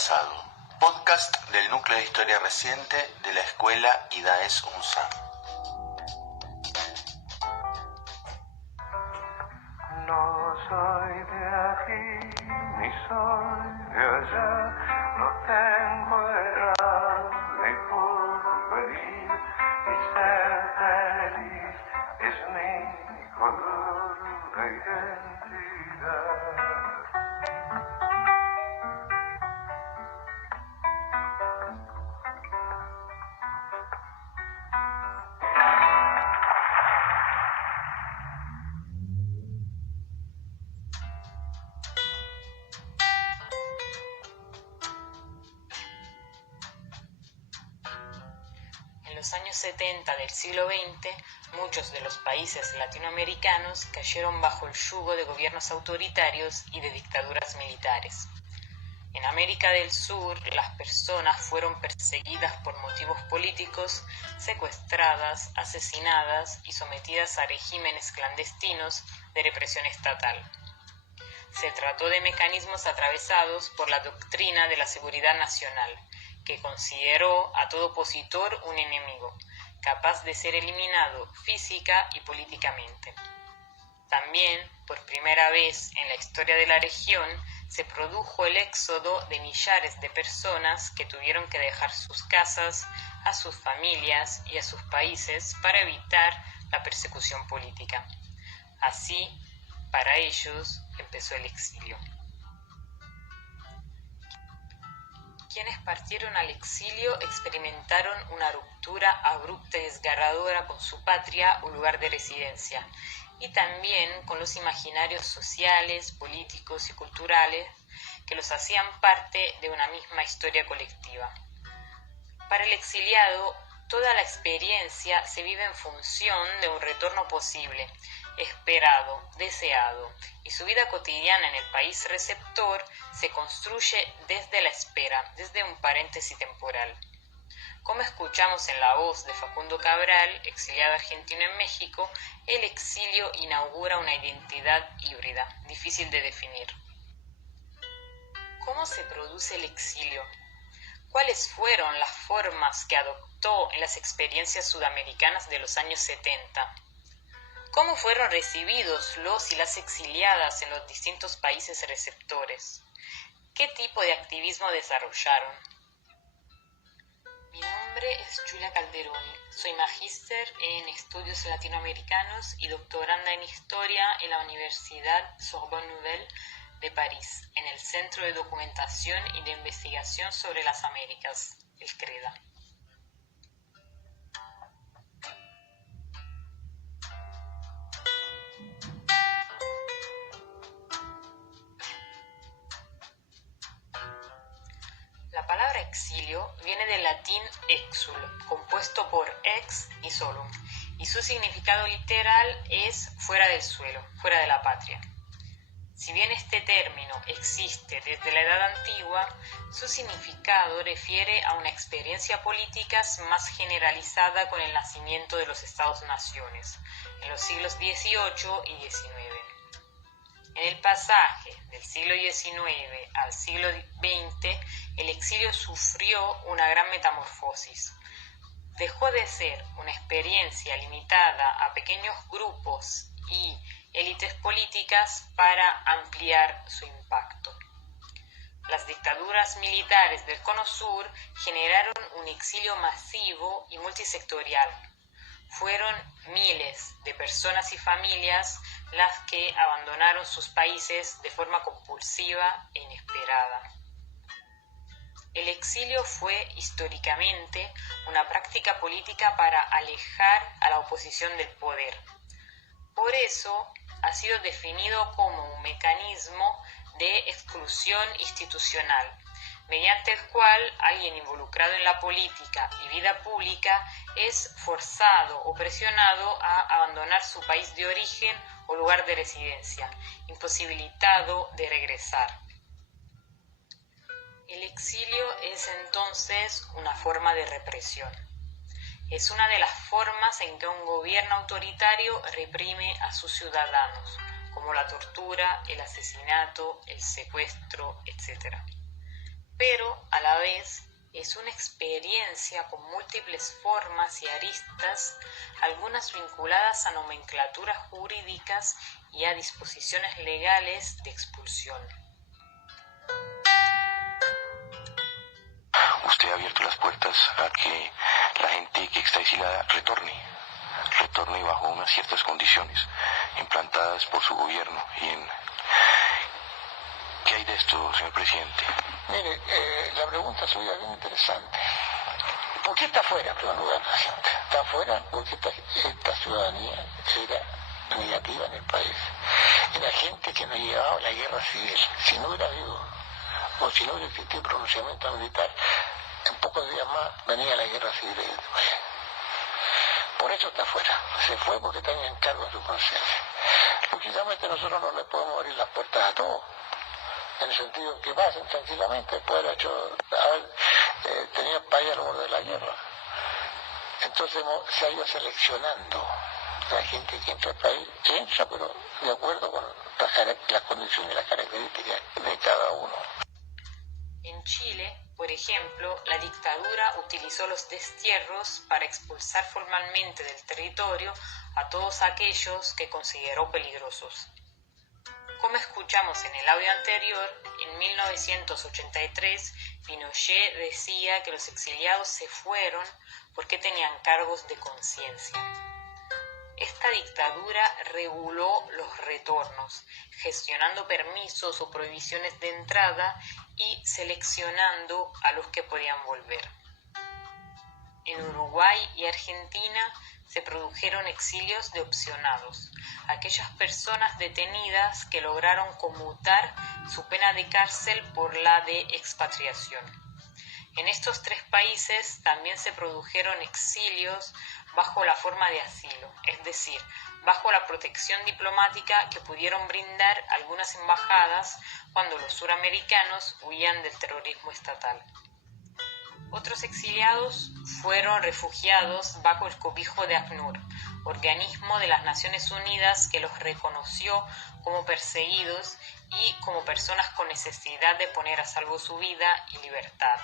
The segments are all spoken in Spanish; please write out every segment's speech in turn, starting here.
pasado, podcast del Núcleo de Historia Reciente de la Escuela IDAES UNSA. No soy de aquí, ni soy de allá, no tengo edad ni porvenir, y ser feliz es mi color de identidad. En los años 70 del siglo XX, muchos de los países latinoamericanos cayeron bajo el yugo de gobiernos autoritarios y de dictaduras militares. En América del Sur, las personas fueron perseguidas por motivos políticos, secuestradas, asesinadas y sometidas a regímenes clandestinos de represión estatal. Se trató de mecanismos atravesados por la doctrina de la seguridad nacional, que consideró a todo opositor un enemigo, capaz de ser eliminado física y políticamente. También, por primera vez en la historia de la región, se produjo el éxodo de millares de personas que tuvieron que dejar sus casas, a sus familias y a sus países para evitar la persecución política. Así, para ellos, empezó el exilio. Quienes partieron al exilio experimentaron una ruptura abrupta y desgarradora con su patria o lugar de residencia, y también con los imaginarios sociales, políticos y culturales que los hacían parte de una misma historia colectiva. Para el exiliado, toda la experiencia se vive en función de un retorno posible, esperado, deseado, y su vida cotidiana en el país receptor se construye desde la espera, desde un paréntesis temporal. Como escuchamos en la voz de Facundo Cabral, exiliado argentino en México, el exilio inaugura una identidad híbrida, difícil de definir. ¿Cómo se produce el exilio? ¿Cuáles fueron las formas que adoptó en las experiencias sudamericanas de los años 70? ¿Cómo fueron recibidos los y las exiliadas en los distintos países receptores? ¿Qué tipo de activismo desarrollaron? Mi nombre es Julia Calderoni, soy magíster en estudios latinoamericanos y doctoranda en historia en la Universidad Sorbonne Nouvelle de París, en el Centro de Documentación y de Investigación sobre las Américas, el CREDA. La palabra exilio viene del latín exul, compuesto por ex y solum, y su significado literal es fuera del suelo, fuera de la patria. Si bien este término existe desde la Edad Antigua, su significado refiere a una experiencia política más generalizada con el nacimiento de los Estados-naciones en los siglos XVIII y XIX. En el pasaje del siglo XIX al siglo XX, el exilio sufrió una gran metamorfosis. Dejó de ser una experiencia limitada a pequeños grupos y élites políticas para ampliar su impacto. Las dictaduras militares del Cono Sur generaron un exilio masivo y multisectorial. Fueron miles de personas y familias las que abandonaron sus países de forma compulsiva e inesperada. El exilio fue históricamente una práctica política para alejar a la oposición del poder. Por eso ha sido definido como un mecanismo de exclusión institucional, mediante el cual alguien involucrado en la política y vida pública es forzado o presionado a abandonar su país de origen o lugar de residencia, imposibilitado de regresar. El exilio es entonces una forma de represión. Es una de las formas en que un gobierno autoritario reprime a sus ciudadanos, como la tortura, el asesinato, el secuestro, etc. pero a la vez es una experiencia con múltiples formas y aristas, algunas vinculadas a nomenclaturas jurídicas y a disposiciones legales de expulsión. Usted ha abierto las puertas a que la gente que está exiliada retorne bajo unas ciertas condiciones implantadas por su gobierno. ¿Qué hay de esto, señor presidente? Mire, la pregunta suya es bien interesante. ¿Por qué está afuera, en primer lugar, la gente? Está afuera porque esta ciudadanía era negativa en el país. Era gente que no llevaba la guerra civil. Si no hubiera habido, o si no hubiera existido pronunciamiento militar, en pocos días más venía la guerra civil en este país. Por eso está afuera. Se fue porque tenía encargo en su conciencia. Lógicamente nosotros no le podemos abrir las puertas a todos, en el sentido que pasen tranquilamente, después de tenía el país al borde de la guerra. Entonces se ha ido seleccionando la gente que entra al país, entra, pero de acuerdo con las condiciones y las características de cada uno. En Chile, por ejemplo, la dictadura utilizó los destierros para expulsar formalmente del territorio a todos aquellos que consideró peligrosos. Como escuchamos en el audio anterior, en 1983 Pinochet decía que los exiliados se fueron porque tenían cargos de conciencia. Esta dictadura reguló los retornos, gestionando permisos o prohibiciones de entrada y seleccionando a los que podían volver. En Uruguay y Argentina se produjeron exilios de opcionados, aquellas personas detenidas que lograron conmutar su pena de cárcel por la de expatriación. En estos tres países también se produjeron exilios bajo la forma de asilo, es decir, bajo la protección diplomática que pudieron brindar algunas embajadas cuando los suramericanos huían del terrorismo estatal. Otros exiliados fueron refugiados bajo el cobijo de ACNUR, organismo de las Naciones Unidas que los reconoció como perseguidos y como personas con necesidad de poner a salvo su vida y libertad.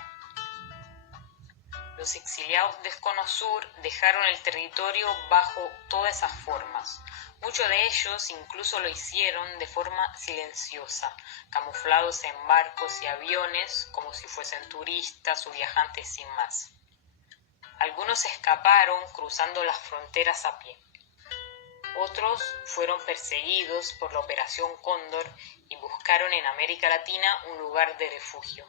Los exiliados del Cono Sur dejaron el territorio bajo todas esas formas. Muchos de ellos incluso lo hicieron de forma silenciosa, camuflados en barcos y aviones como si fuesen turistas o viajantes sin más. Algunos escaparon cruzando las fronteras a pie. Otros fueron perseguidos por la Operación Cóndor y buscaron en América Latina un lugar de refugio.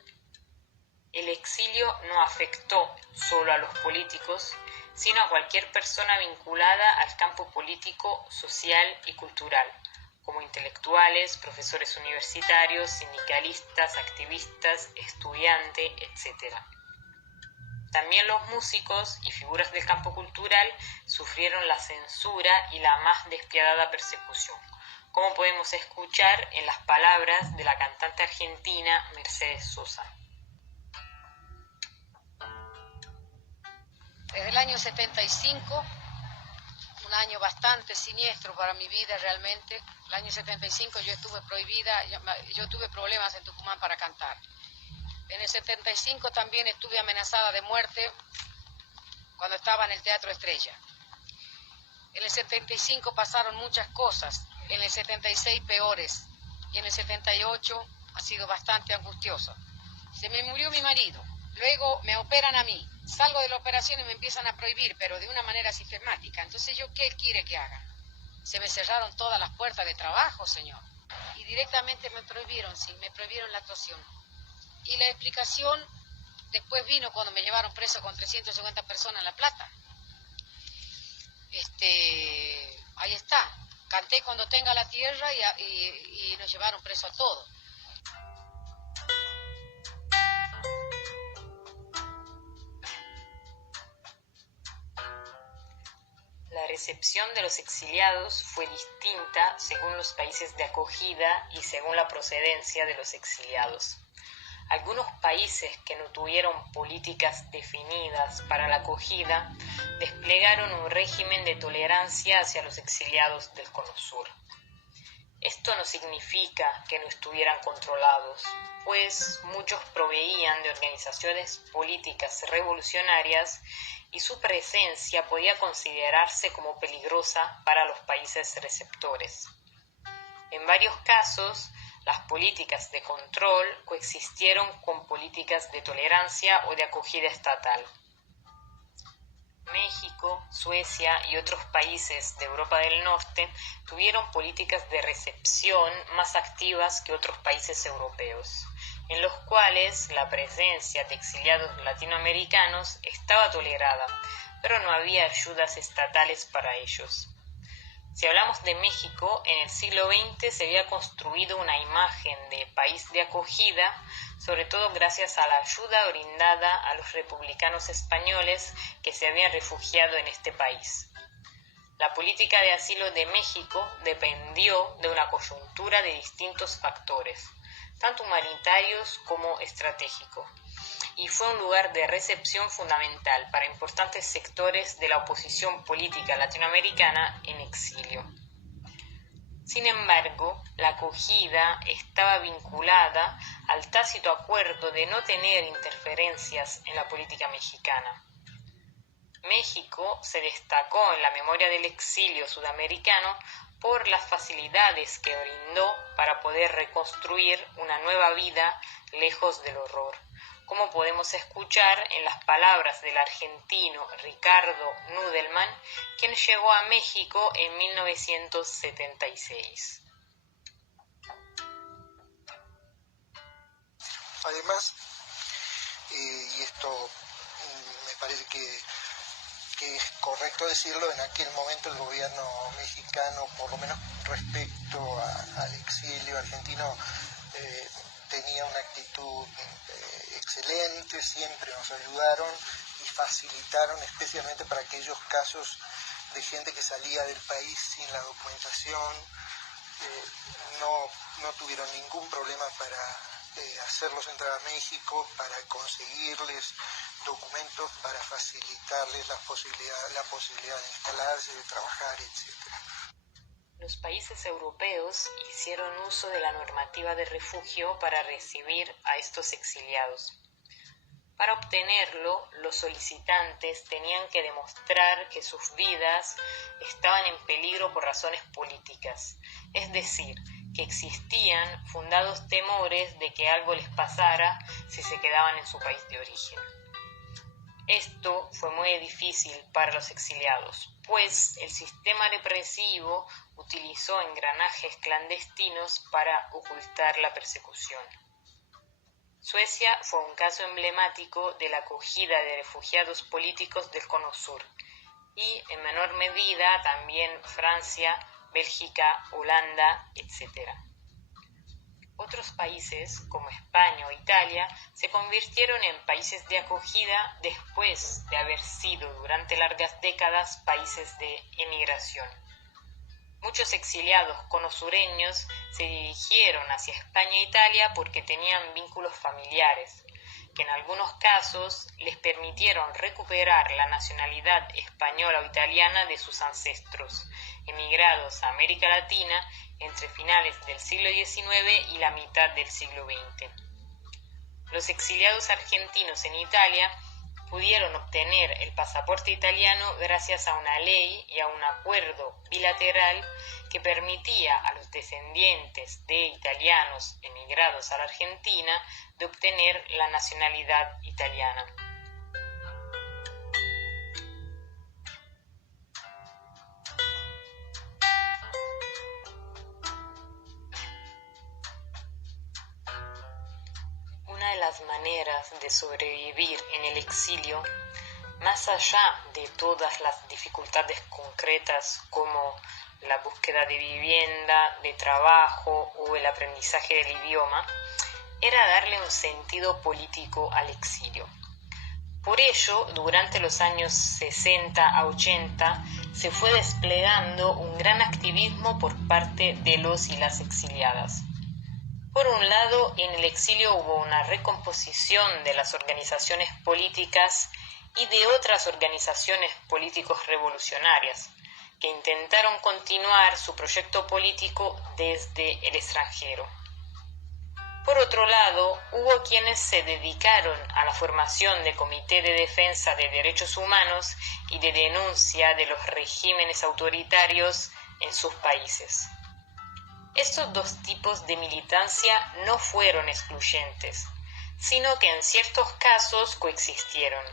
El exilio no afectó solo a los políticos, sino a cualquier persona vinculada al campo político, social y cultural, como intelectuales, profesores universitarios, sindicalistas, activistas, estudiantes, etc. También los músicos y figuras del campo cultural sufrieron la censura y la más despiadada persecución, como podemos escuchar en las palabras de la cantante argentina Mercedes Sosa. Desde el año 75, un año bastante siniestro para mi vida realmente. El año 75 yo estuve prohibida, yo tuve problemas en Tucumán para cantar. En el 75 también estuve amenazada de muerte cuando estaba en el Teatro Estrella. En el 75 pasaron muchas cosas, en el 76 peores, y en el 78 ha sido bastante angustioso. Se me murió mi marido, luego me operan a mí. Salgo de la operación y me empiezan a prohibir, pero de una manera sistemática. Entonces, ¿yo qué quiere que haga? Se me cerraron todas las puertas de trabajo, señor. Y directamente me prohibieron, sí, me prohibieron la actuación. Y la explicación después vino cuando me llevaron preso con 350 personas en La Plata. Ahí está. Canté Cuando tenga la tierra y nos llevaron preso a todos. La recepción de los exiliados fue distinta según los países de acogida y según la procedencia de los exiliados. Algunos países que no tuvieron políticas definidas para la acogida desplegaron un régimen de tolerancia hacia los exiliados del Cono Sur. Esto Esto no significa que no estuvieran controlados, pues muchos proveían de organizaciones políticas revolucionarias y su presencia podía considerarse como peligrosa para los países receptores. En varios casos, las políticas de control coexistieron con políticas de tolerancia o de acogida estatal. México, Suecia y otros países de Europa del Norte tuvieron políticas de recepción más activas que otros países europeos, en los cuales la presencia de exiliados latinoamericanos estaba tolerada, pero no había ayudas estatales para ellos. Si hablamos de México, en el siglo XX se había construido una imagen de país de acogida, sobre todo gracias a la ayuda brindada a los republicanos españoles que se habían refugiado en este país. La política de asilo de México dependió de una coyuntura de distintos factores, tanto humanitarios como estratégicos, y fue un lugar de recepción fundamental para importantes sectores de la oposición política latinoamericana en exilio. Sin embargo, la acogida estaba vinculada al tácito acuerdo de no tener interferencias en la política mexicana. México se destacó en la memoria del exilio sudamericano por las facilidades que brindó para poder reconstruir una nueva vida lejos del horror, como podemos escuchar en las palabras del argentino Ricardo Nudelman, quien llegó a México en 1976. Además, y esto me parece que es correcto decirlo, en aquel momento el gobierno mexicano, por lo menos respecto al exilio argentino, tenía una actitud excelente, siempre nos ayudaron y facilitaron, especialmente para aquellos casos de gente que salía del país sin la documentación, no tuvieron ningún problema para hacerlos entrar a México, para conseguirles documentos, para facilitarles la posibilidad de instalarse, de trabajar, etc. Los países europeos hicieron uso de la normativa de refugio para recibir a estos exiliados. Para obtenerlo, los solicitantes tenían que demostrar que sus vidas estaban en peligro por razones políticas, es decir, que existían fundados temores de que algo les pasara si se quedaban en su país de origen. Esto fue muy difícil para los exiliados, pues el sistema represivo utilizó engranajes clandestinos para ocultar la persecución. Suecia fue un caso emblemático de la acogida de refugiados políticos del Cono Sur, y en menor medida también Francia, Bélgica, Holanda, etc. Otros países, como España o Italia, se convirtieron en países de acogida después de haber sido durante largas décadas países de emigración. Muchos exiliados conosureños se dirigieron hacia España e Italia porque tenían vínculos familiares, que en algunos casos les permitieron recuperar la nacionalidad española o italiana de sus ancestros, emigrados a América Latina entre finales del siglo XIX y la mitad del siglo XX. Los exiliados argentinos en Italia pudieron obtener el pasaporte italiano gracias a una ley y a un acuerdo bilateral que permitía a los descendientes de italianos emigrados a la Argentina de obtener la nacionalidad italiana. Una de las maneras de sobrevivir en el exilio, más allá de todas las dificultades concretas como la búsqueda de vivienda, de trabajo o el aprendizaje del idioma, era darle un sentido político al exilio. Por ello, durante los años 60 a 80, se fue desplegando un gran activismo por parte de los y las exiliadas. Por un lado, en el exilio hubo una recomposición de las organizaciones políticas y de otras organizaciones políticos revolucionarias, que intentaron continuar su proyecto político desde el extranjero. Por otro lado, hubo quienes se dedicaron a la formación de Comité de Defensa de Derechos Humanos y de denuncia de los regímenes autoritarios en sus países. Estos dos tipos de militancia no fueron excluyentes, sino que en ciertos casos coexistieron.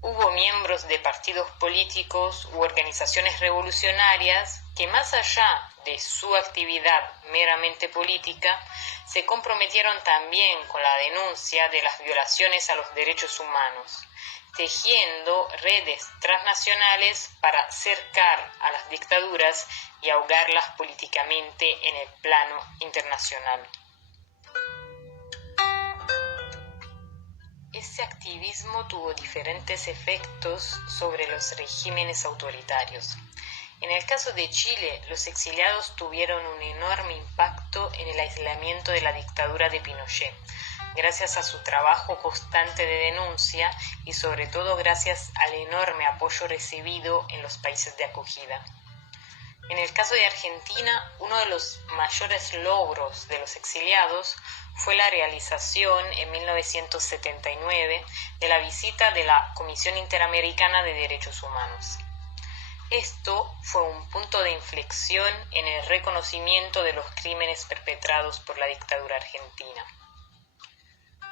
Hubo miembros de partidos políticos u organizaciones revolucionarias que, más allá de su actividad meramente política, se comprometieron también con la denuncia de las violaciones a los derechos humanos, tejiendo redes transnacionales para cercar a las dictaduras y ahogarlas políticamente en el plano internacional. Ese activismo tuvo diferentes efectos sobre los regímenes autoritarios. En el caso de Chile, los exiliados tuvieron un enorme impacto en el aislamiento de la dictadura de Pinochet, gracias a su trabajo constante de denuncia y sobre todo gracias al enorme apoyo recibido en los países de acogida. En el caso de Argentina, uno de los mayores logros de los exiliados fue la realización en 1979 de la visita de la Comisión Interamericana de Derechos Humanos. Esto fue un punto de inflexión en el reconocimiento de los crímenes perpetrados por la dictadura argentina.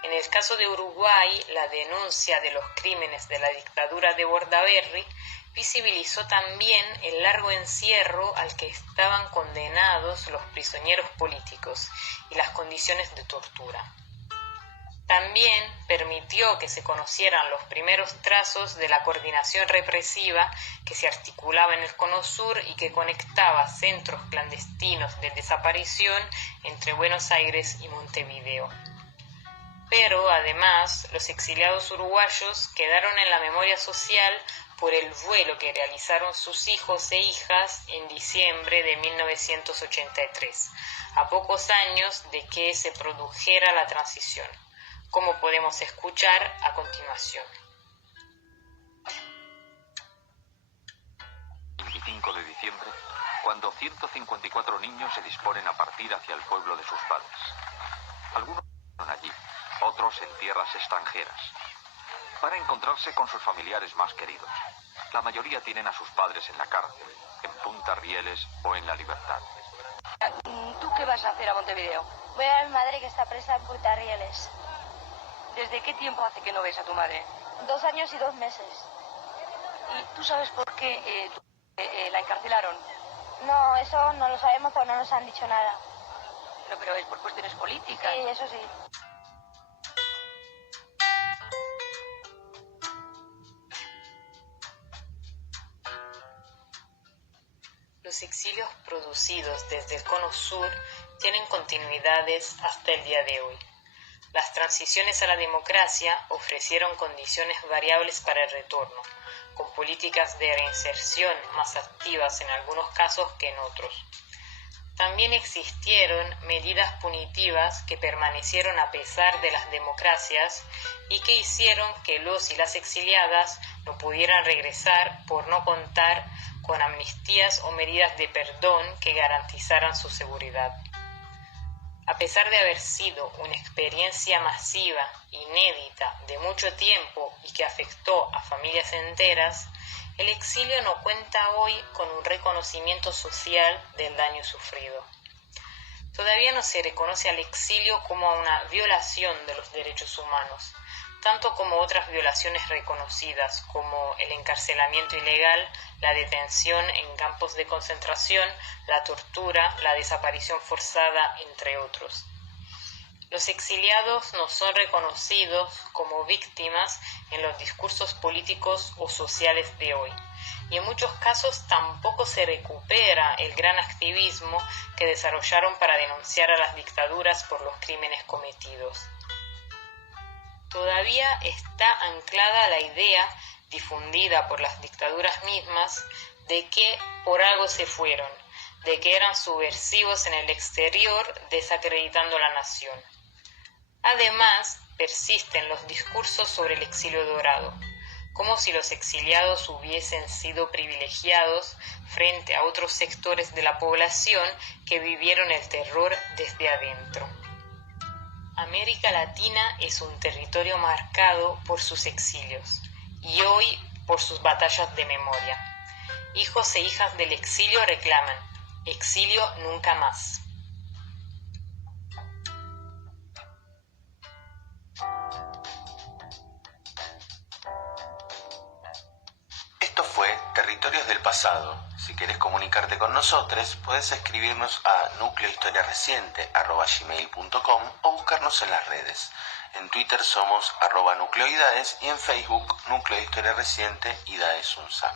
En el caso de Uruguay, la denuncia de los crímenes de la dictadura de Bordaberry visibilizó también el largo encierro al que estaban condenados los prisioneros políticos y las condiciones de tortura. También permitió que se conocieran los primeros trazos de la coordinación represiva que se articulaba en el Cono Sur y que conectaba centros clandestinos de desaparición entre Buenos Aires y Montevideo. Pero, además, los exiliados uruguayos quedaron en la memoria social por el vuelo que realizaron sus hijos e hijas en diciembre de 1983, a pocos años de que se produjera la transición, como podemos escuchar a continuación. 25 de diciembre, cuando 154 niños se disponen a partir hacia el pueblo de sus padres. Algunos están allí, otros en tierras extranjeras, para encontrarse con sus familiares más queridos. La mayoría tienen a sus padres en la cárcel, en Punta Rieles o en La Libertad. ¿Tú qué vas a hacer a Montevideo? Voy a ver a mi madre que está presa en Punta Rieles. ¿Desde qué tiempo hace que no ves a tu madre? 2 años y 2 meses. ¿Y tú sabes por qué la encarcelaron? No, eso no lo sabemos porque no nos han dicho nada. Pero es por cuestiones políticas. Sí, eso sí. Los exilios producidos desde el Cono Sur tienen continuidades hasta el día de hoy. Las transiciones a la democracia ofrecieron condiciones variables para el retorno, con políticas de reinserción más activas en algunos casos que en otros. También existieron medidas punitivas que permanecieron a pesar de las democracias y que hicieron que los y las exiliadas no pudieran regresar por no contar con amnistías o medidas de perdón que garantizaran su seguridad. A pesar de haber sido una experiencia masiva, inédita, de mucho tiempo y que afectó a familias enteras, el exilio no cuenta hoy con un reconocimiento social del daño sufrido. Todavía no se reconoce al exilio como una violación de los derechos humanos, tanto como otras violaciones reconocidas, como el encarcelamiento ilegal, la detención en campos de concentración, la tortura, la desaparición forzada, entre otros. Los exiliados no son reconocidos como víctimas en los discursos políticos o sociales de hoy, y en muchos casos tampoco se recupera el gran activismo que desarrollaron para denunciar a las dictaduras por los crímenes cometidos. Todavía está anclada la idea, difundida por las dictaduras mismas, de que por algo se fueron, de que eran subversivos en el exterior, desacreditando la nación. Además, persisten los discursos sobre el exilio dorado, como si los exiliados hubiesen sido privilegiados frente a otros sectores de la población que vivieron el terror desde adentro. América Latina es un territorio marcado por sus exilios y hoy por sus batallas de memoria. Hijos e hijas del exilio reclaman: exilio nunca más. Esto fue Territorios del Pasado. Si querés comunicarte con nosotros, puedes escribirnos a nucleohistoriareciente@gmail.com o buscarnos en las redes. En Twitter somos @nucleoidades y en Facebook Núcleo de Historia Reciente y Daesunsa.